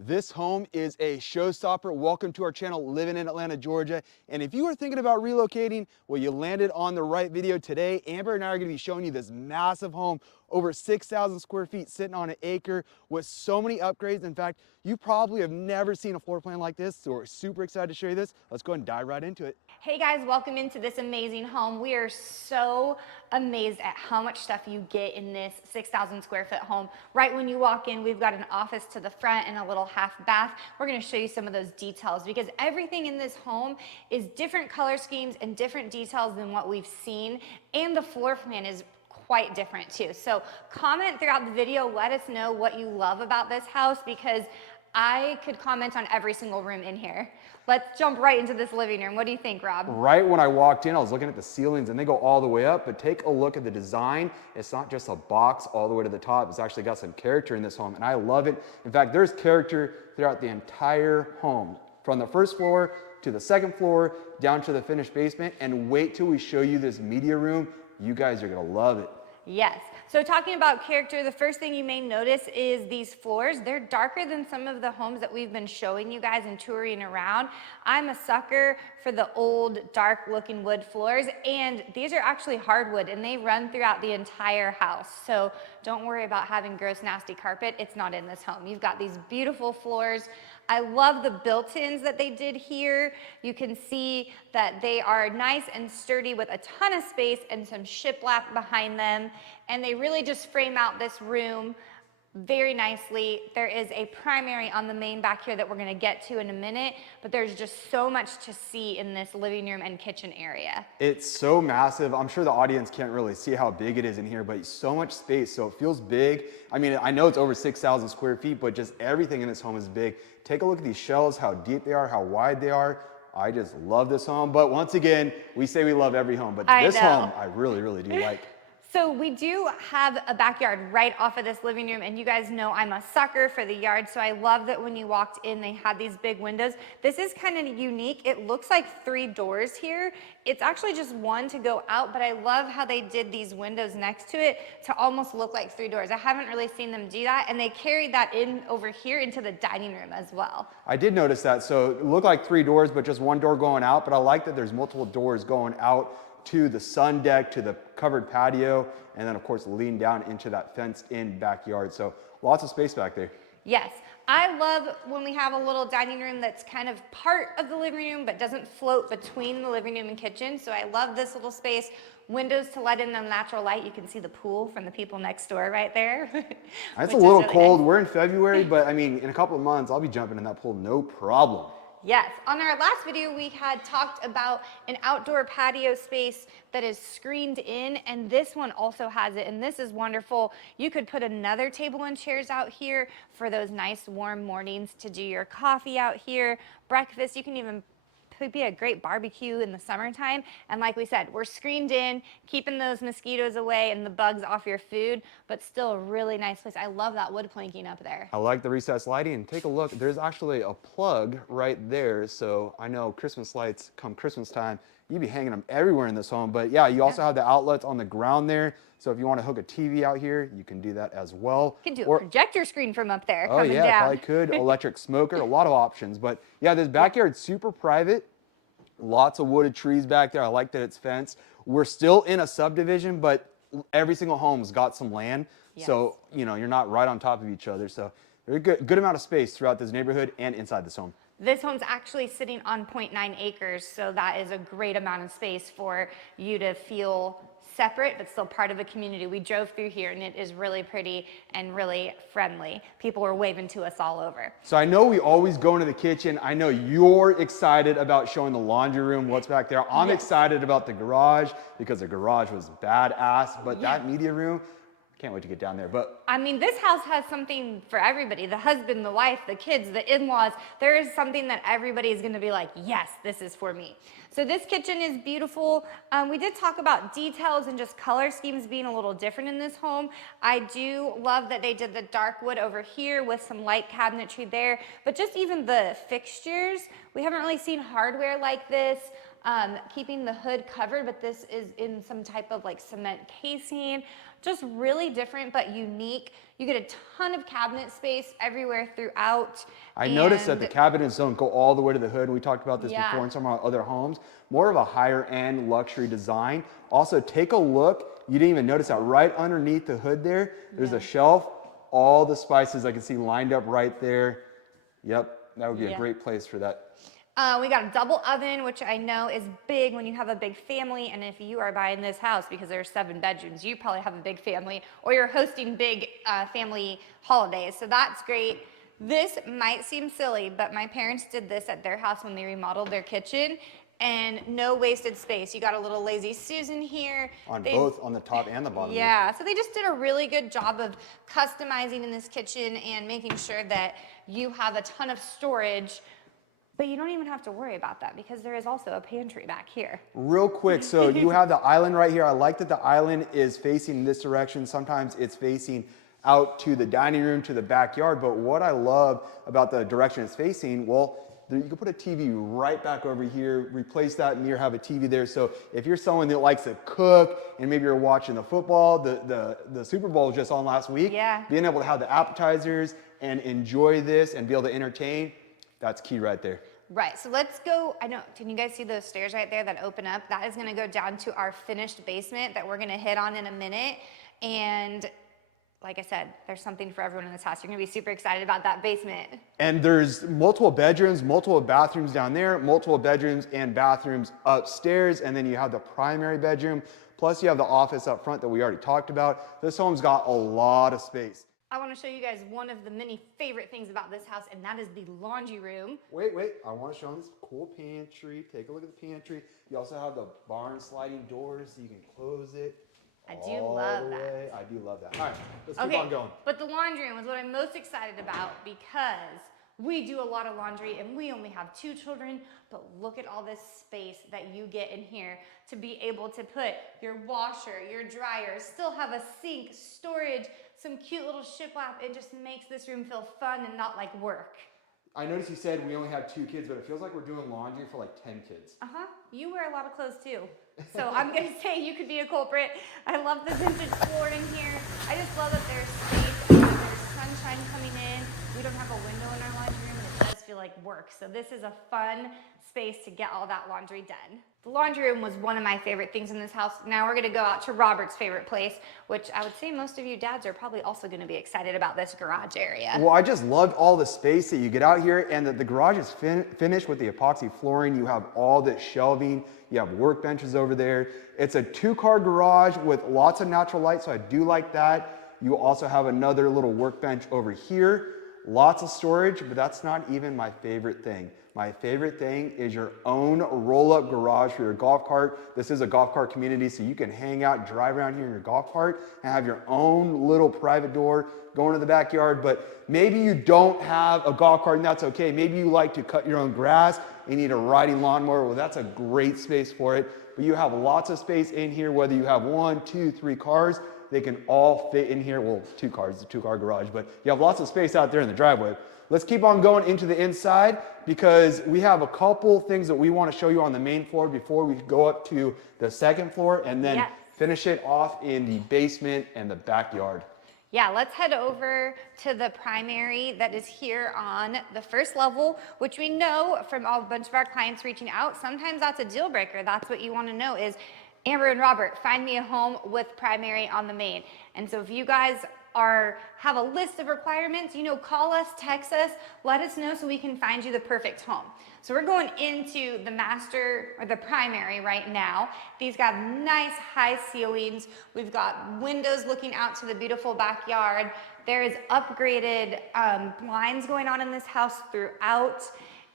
This home is a showstopper. Welcome to our channel, Living in Atlanta, Georgia. And if you are thinking about relocating, well, you landed on the right video today. Amber and I are gonna be showing you this massive home, over 6,000 square feet, sitting on an acre with so many upgrades. In fact, you probably have never seen a floor plan like this, so we're super excited to show you this. Let's go ahead and dive right into it. Hey guys, welcome into this amazing home. We are so amazed at how much stuff you get in this 6,000 square foot home. Right when you walk in, we've got an office to the front and a little half bath. We're gonna show you some of those details because everything in this home is different color schemes and different details than what we've seen, and the floor plan is quite different too. So comment throughout the video, let us know what you love about this house because I could comment on every single room in here. Let's jump right into this living room. What do you think, Rob? Right when I walked in, I was looking at the ceilings and they go all the way up, but take a look at the design. It's not just a box all the way to the top. It's actually got some character in this home and I love it. In fact, there's character throughout the entire home, from the first floor to the second floor, down to the finished basement. And wait till we show you this media room. You guys are gonna love it. Yes. So talking about character, the first thing you may notice is these floors. They're darker than some of the homes that we've been showing you guys and touring around. I'm a sucker for the old dark looking wood floors, and these are actually hardwood and they run throughout the entire house. So don't worry about having gross, nasty carpet. It's not in this home. You've got these beautiful floors. I love the built-ins that they did here. You can see that they are nice and sturdy with a ton of space and some shiplap behind them. And they really just frame out this room very nicely. There is a primary on the main back here that we're gonna get to in a minute, but there's just so much to see in this living room and kitchen area. It's so massive. I'm sure the audience can't really see how big it is in here, but so much space, so it feels big. I mean, I know it's over 6,000 square feet, but just everything in this home is big. Take a look at these shelves, how deep they are, how wide they are. I just love this home. But once again, we say we love every home, but this home I really, really do like. So we do have a backyard right off of this living room, and you guys know I'm a sucker for the yard, so I love that when you walked in, they had these big windows. This is kind of unique. It looks like 3 doors here. It's actually just one to go out, but I love how they did these windows next to it to almost look like 3 doors. I haven't really seen them do that, and they carried that in over here into the dining room as well. I did notice that. So it looked like 3 doors, but just 1 door going out, but I like that there's multiple doors going out to the sun deck, to the covered patio, and then of course lean down into that fenced in backyard. So lots of space back there. Yes, I love when we have a little dining room that's kind of part of the living room but doesn't float between the living room and kitchen. So I love this little space. Windows to let in the natural light. You can see the pool from the people next door right there. It's a little really cold. nice. We're in February, but I mean, in a couple of months, I'll be jumping in that pool, no problem. Yes, on our last video, we had talked about an outdoor patio space that is screened in, and this one also has it, and this is wonderful. You could put another table and chairs out here for those nice warm mornings to do your coffee out here, breakfast. You can even could be a great barbecue in the summertime. And like we said, we're screened in, keeping those mosquitoes away and the bugs off your food, but still a really nice place. I love that wood planking up there. I like the recessed lighting. And take a look, there's actually a plug right there. So I know Christmas lights come Christmas time, you'd be hanging them everywhere in this home. But yeah, you also have the outlets on the ground there. So if you want to hook a TV out here, you can do that as well. You can do a projector screen from up there. Oh yeah, probably could. Electric smoker, a lot of options. But yeah, this backyard's super private. Lots of wooded trees back there. I like that it's fenced. We're still in a subdivision, but every single home's got some land. Yes. So, you know, you're not right on top of each other. So there's a good amount of space throughout this neighborhood and inside this home. This home's actually sitting on 0.9 acres, so that is a great amount of space for you to feel separate but still part of a community. We drove through here and it is really pretty and really friendly. People were waving to us all over. So I know we always go into the kitchen. I know you're excited about showing the laundry room, what's back there. I'm excited about the garage because the garage was badass, but that media room, can't wait to get down there. But I mean, this house has something for everybody. The husband, the wife, the kids, the in-laws. There is something that everybody is going to be like, yes, this is for me. So this kitchen is beautiful. We did talk about details and just color schemes being a little different in this home. I do love that they did the dark wood over here with some light cabinetry there, but just even the fixtures, we haven't really seen hardware like this. keeping the hood covered, but this is in some type of like cement casing. Just really different but unique. You get a ton of cabinet space everywhere throughout. I noticed that the cabinets don't go all the way to the hood. We talked about this before in some of our other homes. More of a higher end luxury design. Also, take a look. You didn't even notice that right underneath the hood there, there's a shelf. All the spices I can see lined up right there. Yep, that would be a great place for that. We got a double oven, which I know is big when you have a big family. And if you are buying this house because there's 7 bedrooms, you probably have a big family or you're hosting big family holidays. So that's great. This might seem silly, but my parents did this at their house when they remodeled their kitchen, and no wasted space. You got a little lazy Susan here. On both, on the top and the bottom. Yeah, so they just did a really good job of customizing in this kitchen and making sure that you have a ton of storage. But you don't even have to worry about that because there is also a pantry back here. Real quick, so you have the island right here. I like that the island is facing in this direction. Sometimes it's facing out to the dining room, to the backyard. But what I love about the direction it's facing, well, you can put a TV right back over here, replace that mirror, have a TV there. So if you're someone that likes to cook and maybe you're watching the football, the Super Bowl was just on last week, being able to have the appetizers and enjoy this and be able to entertain, that's key right there. Right, so let's go. I know, can you guys see those stairs right there that open up? That is gonna go down to our finished basement that we're gonna hit on in a minute. And like I said, there's something for everyone in this house. You're gonna be super excited about that basement. And there's multiple bedrooms, multiple bathrooms down there, multiple bedrooms and bathrooms upstairs. And then you have the primary bedroom. Plus you have the office up front that we already talked about. This home's got a lot of space. I want to show you guys one of the many favorite things about this house, and that is the laundry room. Wait, I want to show them this cool pantry. Take a look at the pantry. You also have the barn sliding doors so you can close it. I do love that. I do love that. All right, let's keep on going. But the laundry room is what I'm most excited about because we do a lot of laundry and we only have 2 children, but look at all this space that you get in here to be able to put your washer, your dryer, still have a sink, storage, some cute little shiplap. It just makes this room feel fun and not like work. I noticed you said we only have 2 kids, but it feels like we're doing laundry for like 10 kids. You wear a lot of clothes too. So I'm gonna say you could be a culprit. I love the vintage flooring here. I just love that there's space and there's sunshine coming in. We don't have a window in our laundry room and it does feel like work. So this is a fun space to get all that laundry done. The laundry room was one of my favorite things in this house. Now we're gonna go out to Robert's favorite place, which I would say most of you dads are probably also gonna be excited about this garage area. Well, I just loved all the space that you get out here, and the garage is finished with the epoxy flooring. You have all this shelving. You have workbenches over there. It's a 2-car garage with lots of natural light, so I do like that. You also have another little workbench over here. Lots of storage, but that's not even my favorite thing. My favorite thing is your own roll-up garage for your golf cart. This is a golf cart community, so you can hang out, drive around here in your golf cart, and have your own little private door going to the backyard. But maybe you don't have a golf cart, and that's okay. Maybe you like to cut your own grass and need a riding lawnmower. Well, that's a great space for it. But you have lots of space in here, whether you have 1, 2, 3 cars. They can all fit in here. Well, 2 cars, it's a 2-car garage, but you have lots of space out there in the driveway. Let's keep on going into the inside because we have a couple things that we want to show you on the main floor before we go up to the 2nd floor and then finish it off in the basement and the backyard. Yeah, let's head over to the primary that is here on the 1st level, which we know from a bunch of our clients reaching out, sometimes that's a deal breaker. That's what you want to know is, Amber and Robert, find me a home with primary on the main. And so if you guys have a list of requirements, call us, text us, let us know so we can find you the perfect home. So we're going into the master or the primary right now. These got nice high ceilings. We've got windows looking out to the beautiful backyard. There is upgraded blinds going on in this house throughout.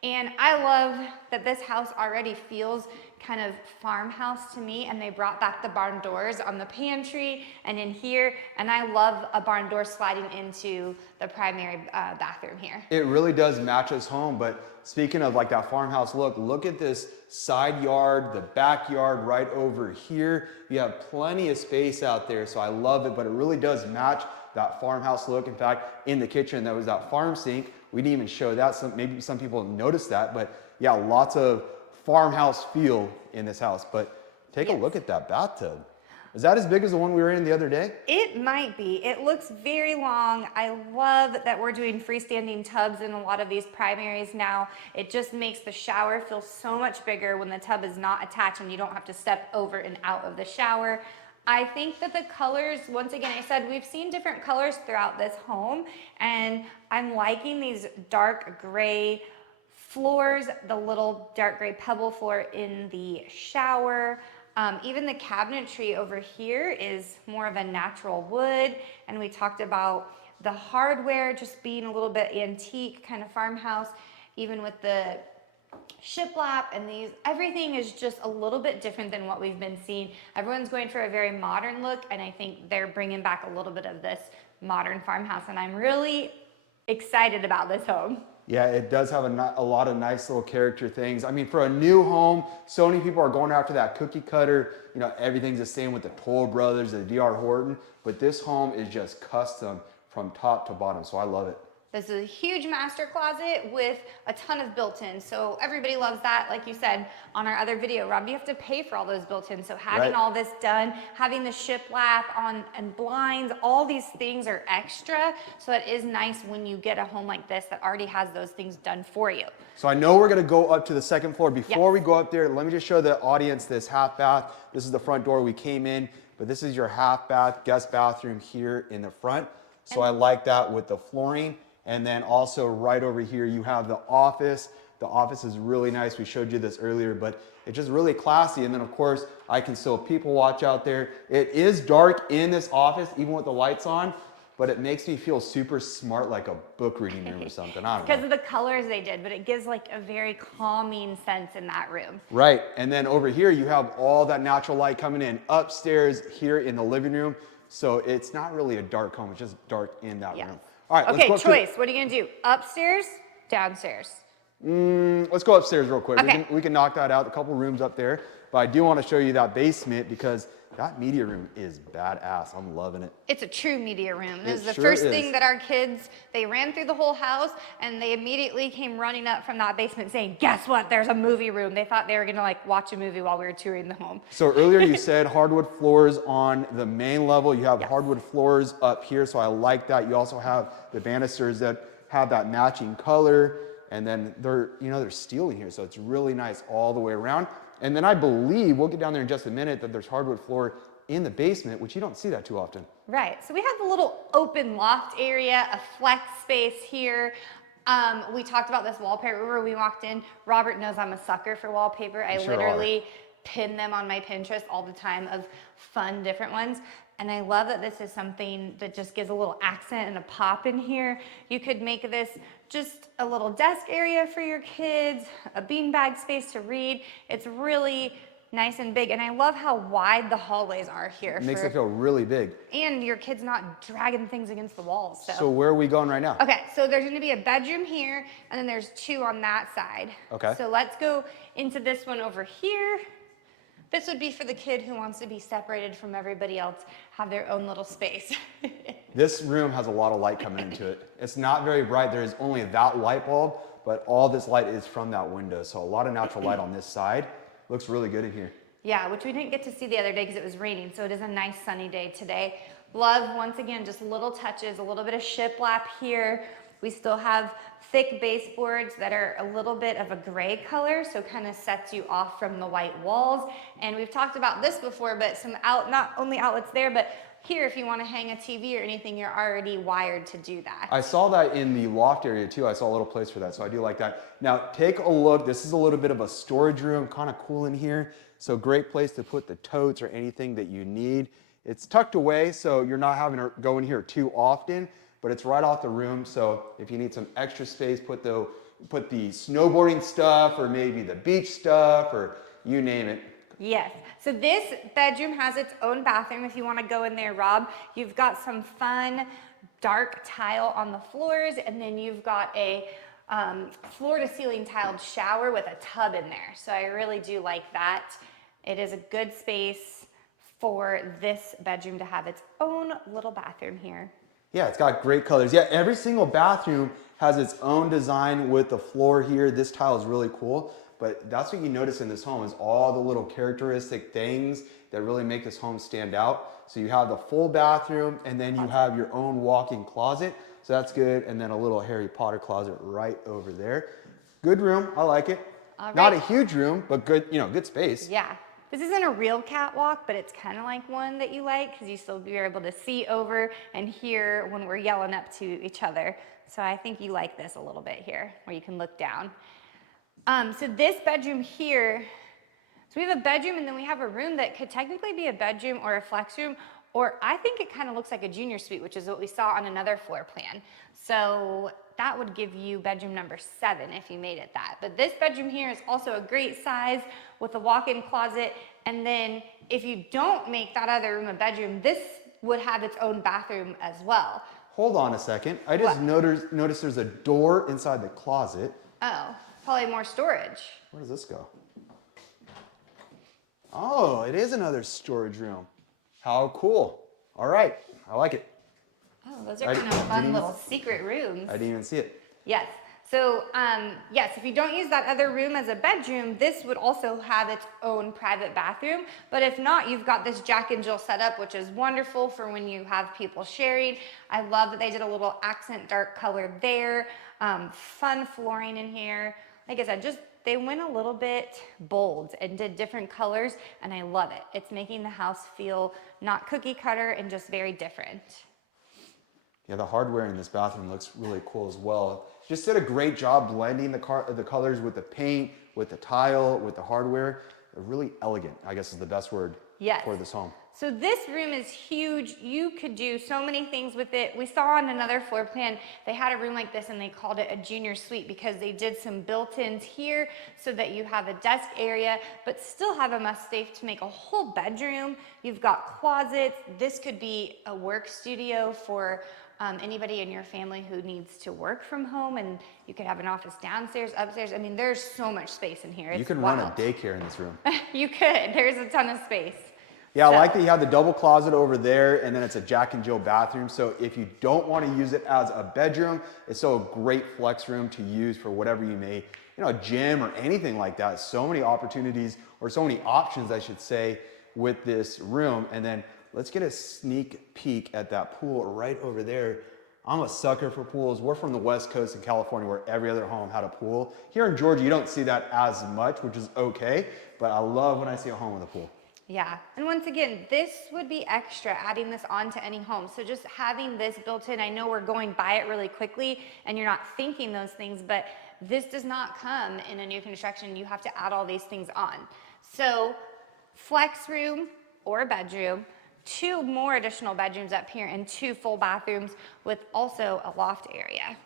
And I love that this house already feels kind of farmhouse to me, and they brought back the barn doors on the pantry and in here, and I love a barn door sliding into the primary bathroom here. It really does match us home, but speaking of like that farmhouse look at this side yard, the backyard right over here. You have plenty of space out there, so I love it, but it really does match that farmhouse look. In fact, in the kitchen, there was that farm sink. We didn't even show that. Maybe some people noticed that, but yeah, lots of farmhouse feel in this house. But take a look at that bathtub. Is that as big as the one we were in the other day? It might be. It looks very long. I love that we're doing freestanding tubs in a lot of these primaries now. It just makes the shower feel so much bigger when the tub is not attached and you don't have to step over and out of the shower. I think that the colors, once again, I said we've seen different colors throughout this home, and I'm liking these dark gray floors, the little dark gray pebble floor in the shower. Even the cabinetry over here is more of a natural wood, and we talked about the hardware just being a little bit antique, kind of farmhouse, even with the shiplap and these, everything is just a little bit different than what we've been seeing. Everyone's going for a very modern look, and I think they're bringing back a little bit of this modern farmhouse, and I'm really excited about this home. Yeah, it does have a lot of nice little character things. I mean, for a new home, so many people are going after that cookie cutter, you know, everything's the same with the Toll Brothers, the D.R. Horton, but this home is just custom from top to bottom, so I love it. This is a huge master closet with a ton of built-ins. So everybody loves that. Like you said on our other video, Rob, you have to pay for all those built-ins. So having all this done, having the shiplap on and blinds, all these things are extra. So it is nice when you get a home like this that already has those things done for you. So I know we're gonna go up to the second floor. Before we go up there, let me just show the audience this half bath. This is the front door we came in, but this is your half bath guest bathroom here in the front. So I like that with the flooring. And then also right over here, you have the office. The office is really nice. We showed you this earlier, but it's just really classy. And then of course, I can still people watch out there. It is dark in this office, even with the lights on, but it makes me feel super smart, like a book reading room or something. I don't know. Because of the colors they did, but it gives like a very calming sense in that room. Right, and then over here, you have all that natural light coming in upstairs here in the living room. So it's not really a dark home, it's just dark in that room. All right, okay, choice. What are you gonna do? Upstairs, downstairs? Let's go upstairs real quick. Okay. We can knock that out, a couple rooms up there. But I do want to show you that basement because that media room is badass. I'm loving it. It's a true media room. This is the sure first is. thing that our kids, they ran through the whole house and they immediately came running up from that basement saying, guess what? There's a movie room. They thought they were gonna like watch a movie while we were touring the home. So earlier you said hardwood floors on the main level. You have hardwood floors up here, so I like that. You also have the banisters that have that matching color, and then they're steel in here, so it's really nice all the way around. And then I believe, we'll get down there in just a minute, that there's hardwood floor in the basement, which you don't see that too often. Right, so we have a little open loft area, a flex space here. We talked about this wallpaper where we walked in. Robert knows I'm a sucker for wallpaper. I literally pin them on my Pinterest all the time of fun, different ones. And I love that this is something that just gives a little accent and a pop in here. You could make this just a little desk area for your kids, a beanbag space to read. It's really nice and big. And I love how wide the hallways are here. It makes it feel really big. And your kid's not dragging things against the walls. So where are we going right now? Okay, so there's gonna be a bedroom here, and then there's two on that side. Okay. So let's go into this one over here. This would be for the kid who wants to be separated from everybody else, have their own little space. This room has a lot of light coming into it. It's not very bright. There's only that light bulb, but all this light is from that window. So a lot of natural light on this side. Looks really good in here. Yeah, which we didn't get to see the other day because it was raining. So it is a nice sunny day today. Love, once again, just little touches, a little bit of shiplap here. We still have thick baseboards that are a little bit of a gray color, so kind of sets you off from the white walls. And we've talked about this before, but not only outlets there, but here, if you want to hang a TV or anything, you're already wired to do that. I saw that in the loft area too. I saw a little place for that, so I do like that. Now take a look. This is a little bit of a storage room, kind of cool in here. So great place to put the totes or anything that you need. It's tucked away, so you're not having to go in here too often, but it's right off the room. So if you need some extra space, put the snowboarding stuff or maybe the beach stuff or you name it. Yes, so this bedroom has its own bathroom if you want to go in there, Rob. You've got some fun dark tile on the floors, and then you've got a floor to ceiling tiled shower with a tub in there. So I really do like that. It is a good space for this bedroom to have its own little bathroom here. Yeah, it's got great colors. Yeah, every single bathroom has its own design with the floor here. This tile is really cool. but that's what you notice in this home is all the little characteristic things that really make this home stand out. So you have the full bathroom, and then you have your own walk-in closet. So that's good. And then a little Harry Potter closet right over there. Good room, I like it. All right. Not a huge room, but good, good space. Yeah. This isn't a real catwalk, but it's kind of like one that you like because you still be able to see over and hear when we're yelling up to each other. So I think you like this a little bit here where you can look down. So this bedroom here, so we have a bedroom and then we have a room that could technically be a bedroom or a flex room, or I think it kind of looks like a junior suite, which is what we saw on another floor plan. So that would give you bedroom number 7 if you made it that. But this bedroom here is also a great size with a walk-in closet. And then if you don't make that other room a bedroom, this would have its own bathroom as well. Hold on a second. I just noticed there's a door inside the closet. Oh, probably more storage. Where does this go? Oh, it is another storage room. How cool. All right, I like it. Oh, those are kind of fun little secret rooms. I didn't even see it. Yes. So, yes, if you don't use that other room as a bedroom, this would also have its own private bathroom. But if not, you've got this Jack and Jill setup, which is wonderful for when you have people sharing. I love that they did a little accent dark color there. Fun flooring in here. Like I said, they went a little bit bold and did different colors, and I love it. It's making the house feel not cookie cutter and just very different. Yeah, the hardware in this bathroom looks really cool as well. Just did a great job blending the colors with the paint, with the tile, with the hardware. They're really elegant, I guess is the best word for this home. So this room is huge. You could do so many things with it. We saw on another floor plan, they had a room like this and they called it a junior suite because they did some built-ins here so that you have a desk area, but still have enough space to make a whole bedroom. You've got closets. This could be a work studio for anybody in your family who needs to work from home, and you could have an office downstairs, upstairs. I mean, there's so much space in here. It's you could run a daycare in this room. You could. There's a ton of space. Yeah, I like that you have the double closet over there, and then it's a Jack and Jill bathroom. So if you don't want to use it as a bedroom, it's still a great flex room to use for whatever you may, a gym or anything like that. So many opportunities, or so many options, I should say, with this room. And then let's get a sneak peek at that pool right over there. I'm a sucker for pools. We're from the West Coast in California where every other home had a pool. Here in Georgia, you don't see that as much, which is okay, but I love when I see a home with a pool. Yeah, and once again, this would be extra, adding this onto any home. So just having this built in, I know we're going by it really quickly and you're not thinking those things, but this does not come in a new construction. You have to add all these things on. So flex room or a bedroom, 2 more additional bedrooms up here and 2 full bathrooms with also a loft area.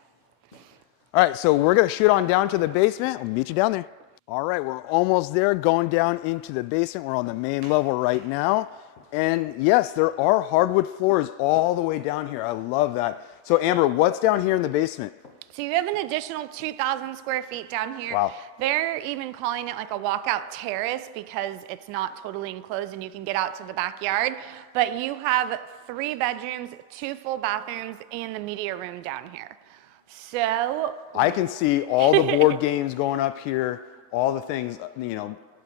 All right, so we're gonna shoot on down to the basement. I'll meet you down there. All right, we're almost there, going down into the basement. We're on the main level right now. And yes, there are hardwood floors all the way down here. I love that. So Amber, what's down here in the basement? So you have an additional 2,000 square feet down here. Wow. They're even calling it like a walkout terrace because it's not totally enclosed and you can get out to the backyard. But you have 3 bedrooms, 2 full bathrooms, and the media room down here. So I can see all the board games going up here, all the things,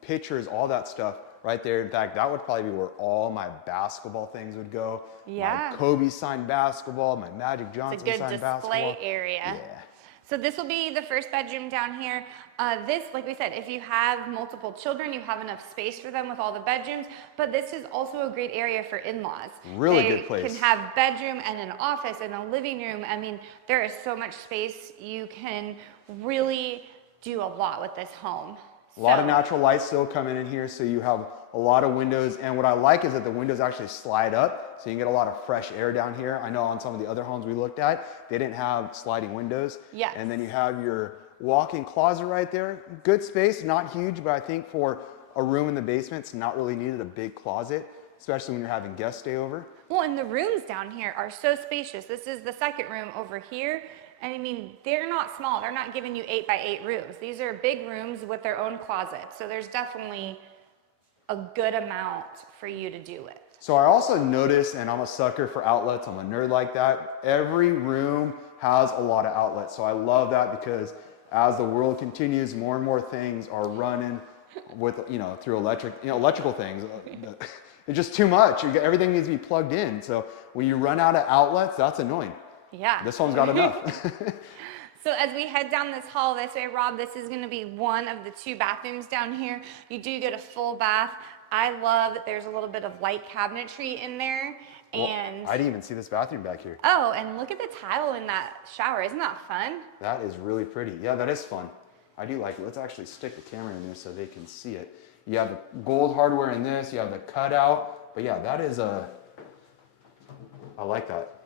pictures, all that stuff right there. In fact, that would probably be where all my basketball things would go. Yeah. My Kobe signed basketball, my Magic Johnson signed basketball. It's a good display area. Yeah. So this will be the first bedroom down here. This, like we said, if you have multiple children, you have enough space for them with all the bedrooms, but this is also a great area for in-laws. Really good place. They can have bedroom and an office and a living room. I mean, there is so much space. You can really do a lot with this home. A lot of natural light still coming in here, so you have a lot of windows. And what I like is that the windows actually slide up, so you can get a lot of fresh air down here. I know on some of the other homes we looked at, they didn't have sliding windows. Yes. And then you have your walk-in closet right there. Good space, not huge, but I think for a room in the basement, it's not really needed a big closet, especially when you're having guests stay over. Well, and the rooms down here are so spacious. This is the second room over here. And I mean, they're not small. They're not giving you 8 by 8 rooms. These are big rooms with their own closets. So there's definitely a good amount for you to do with. So I also noticed, and I'm a sucker for outlets, I'm a nerd like that, every room has a lot of outlets. So I love that because as the world continues, more and more things are running with, through electrical things. It's just too much. Everything needs to be plugged in. So when you run out of outlets, that's annoying. Yeah. This home's got enough. So as we head down this hall this way, Rob, this is gonna be one of the 2 bathrooms down here. You do get a full bath. I love that there's a little bit of light cabinetry in there. And I didn't even see this bathroom back here. oh, and look at the tile in that shower. Isn't that fun? That is really pretty. Yeah, that is fun. I do like it. Let's actually stick the camera in there so they can see it. You have the gold hardware in this, you have the cutout. But yeah, that is I like that.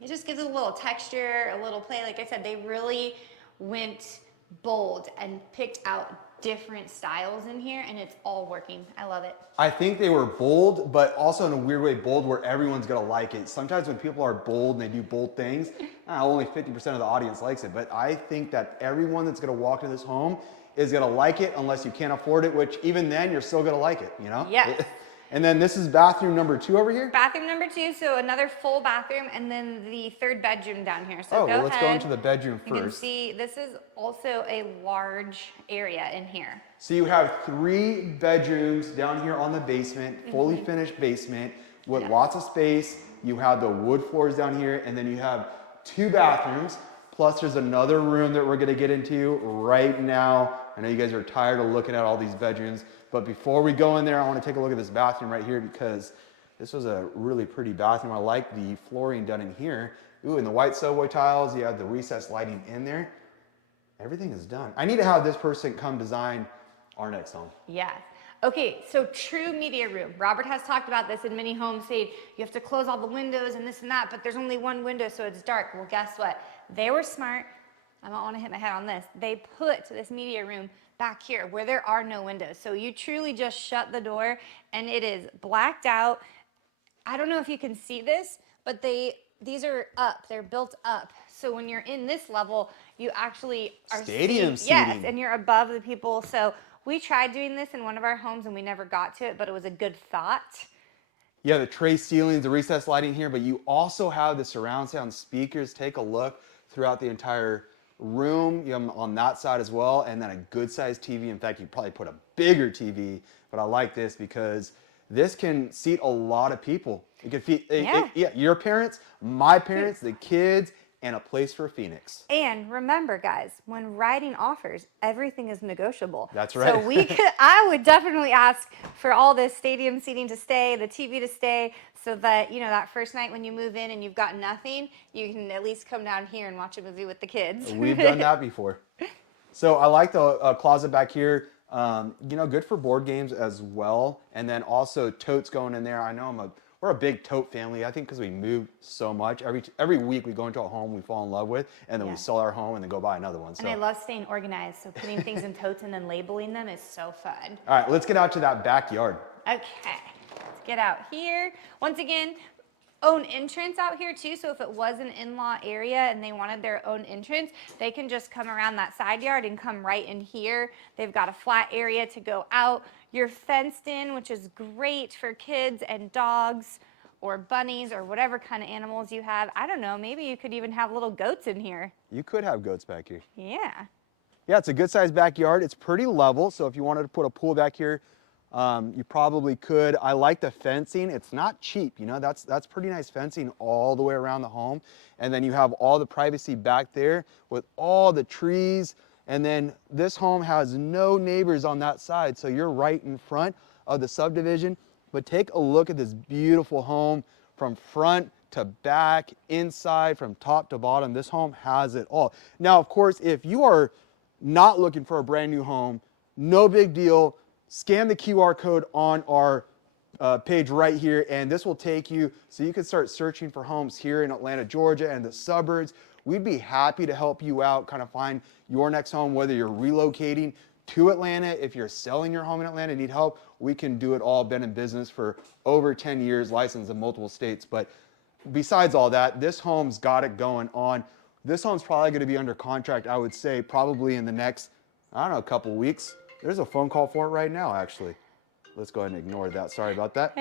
It just gives it a little texture, a little play. Like I said, they really went bold and picked out different styles in here, and it's all working. I love it. I think they were bold, but also in a weird way bold where everyone's gonna like it. Sometimes when people are bold and they do bold things, only 50% of the audience likes it. But I think that everyone that's gonna walk into this home is gonna like it unless you can't afford it, which even then you're still gonna like it, Yes. And then this is bathroom number 2 over here? Bathroom number 2, so another full bathroom, and then the 3rd bedroom down here. So well, let's go into the bedroom first. You can see this is also a large area in here. So you have 3 bedrooms down here on the basement, fully finished basement with lots of space. You have the wood floors down here, and then you have 2 bathrooms. Plus there's another room that we're gonna get into right now. I know you guys are tired of looking at all these bedrooms, but before we go in there, I wanna take a look at this bathroom right here because this was a really pretty bathroom. I like the flooring done in here. Ooh, and the white subway tiles, you have the recessed lighting in there. Everything is done. I need to have this person come design our next home. Yes. Okay, so true media room. Robert has talked about this in many homes, saying you have to close all the windows and this and that, but there's only one window, so it's dark. Well, guess what? They were smart. I don't want to hit my head on this. They put this media room back here where there are no windows. So you truly just shut the door and it is blacked out. I don't know if you can see this, but these are up. They're built up. So when you're in this level, you actually are stadium seating. Yes, seating. and you're above the people. So we tried doing this in one of our homes and we never got to it, but it was a good thought. Yeah, the tray ceilings, the recessed lighting here, but you also have the surround sound speakers. Take a look throughout the entire room. You have them on that side as well, and then a good sized TV. In fact, you probably put a bigger TV, but I like this because this can seat a lot of people. It could feed your parents, my parents, the kids, and a place for Phoenix. And remember, guys, when writing offers, everything is negotiable. That's right. So I would definitely ask for all this stadium seating to stay, the TV to stay, so that, that first night when you move in and you've got nothing, you can at least come down here and watch a movie with the kids. We've done that before. So I like the closet back here. Good for board games as well. And then also totes going in there. I know we're a big tote family. I think because we move so much. Every week we go into a home we fall in love with, and then we sell our home and then go buy another one. And I love staying organized. So putting things in totes and then labeling them is so fun. All right, let's get out to that backyard. Okay, let's get out here. Once again, own entrance out here too. So if it was an in-law area and they wanted their own entrance, they can just come around that side yard and come right in here. They've got a flat area to go out. You're fenced in, which is great for kids and dogs or bunnies or whatever kind of animals you have. I don't know, maybe you could even have little goats in here. You could have goats back here. Yeah. Yeah, it's a good sized backyard. It's pretty level, so if you wanted to put a pool back here, you probably could. I like the fencing. It's not cheap, that's pretty nice fencing all the way around the home. And then you have all the privacy back there with all the trees. And then this home has no neighbors on that side, so you're right in front of the subdivision. But take a look at this beautiful home from front to back, inside, from top to bottom. This home has it all. Now, of course, if you are not looking for a brand new home, no big deal. Scan the QR code on our page right here, and this will take you so you can start searching for homes here in Atlanta, Georgia, and the suburbs. We'd be happy to help you out, kind of find your next home, whether you're relocating to Atlanta, if you're selling your home in Atlanta, need help, we can do it all. Been in business for over 10 years, licensed in multiple states. But besides all that, this home's got it going on. This home's probably going to be under contract, I would say, probably in the next, a couple weeks. There's a phone call for it right now, actually. Let's go ahead and ignore that. Sorry about that.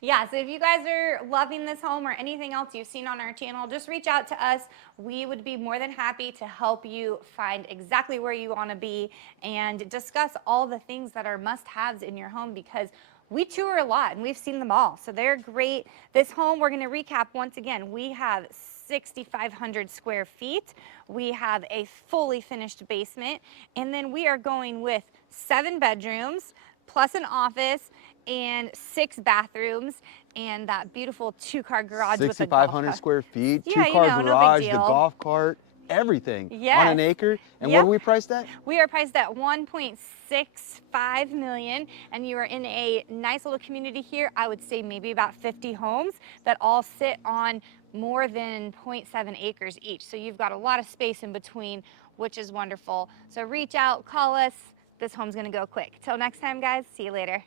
Yeah, so if you guys are loving this home or anything else you've seen on our channel, just reach out to us. We would be more than happy to help you find exactly where you want to be and discuss all the things that are must-haves in your home, because we tour a lot and we've seen them all. So they're great. This home, we're going to recap once again. We have 6,500 square feet. We have a fully finished basement, and then we are going with 7 bedrooms plus an office and 6 bathrooms and that beautiful 2-car garage with a golf 6,500 cart. square feet, Yeah, you 2-car know, no big garage, the deal. golf cart, everything on an Yes. acre. And what Yep. are we priced at? We are priced at $1.65 million, and you are in a nice little community here. I would say maybe about 50 homes that all sit on more than 0.7 acres each. So you've got a lot of space in between, which is wonderful. So reach out, call us. This home's gonna go quick. Till next time, guys, see you later.